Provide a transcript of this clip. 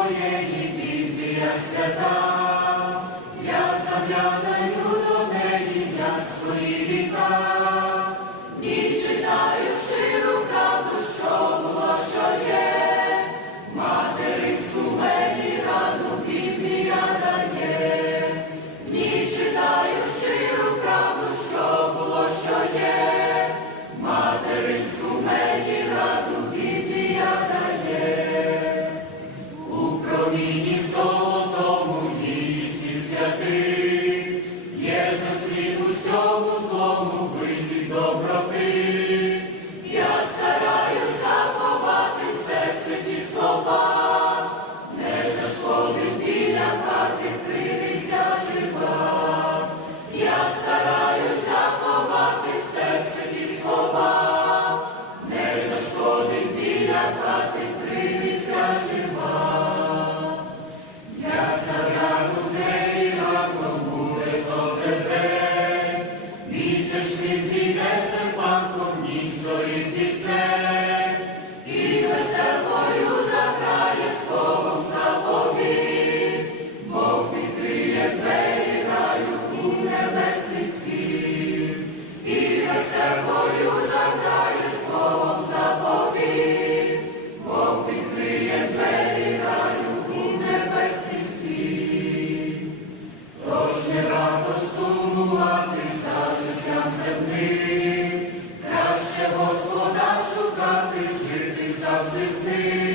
твоєї Біблія свята, я земляна. проміні золотому вісі святий, є за світ усьому злому виті доброти, я стараюсь заховати серце ті слова, не зашкодив біля хати кривиця. Spirit.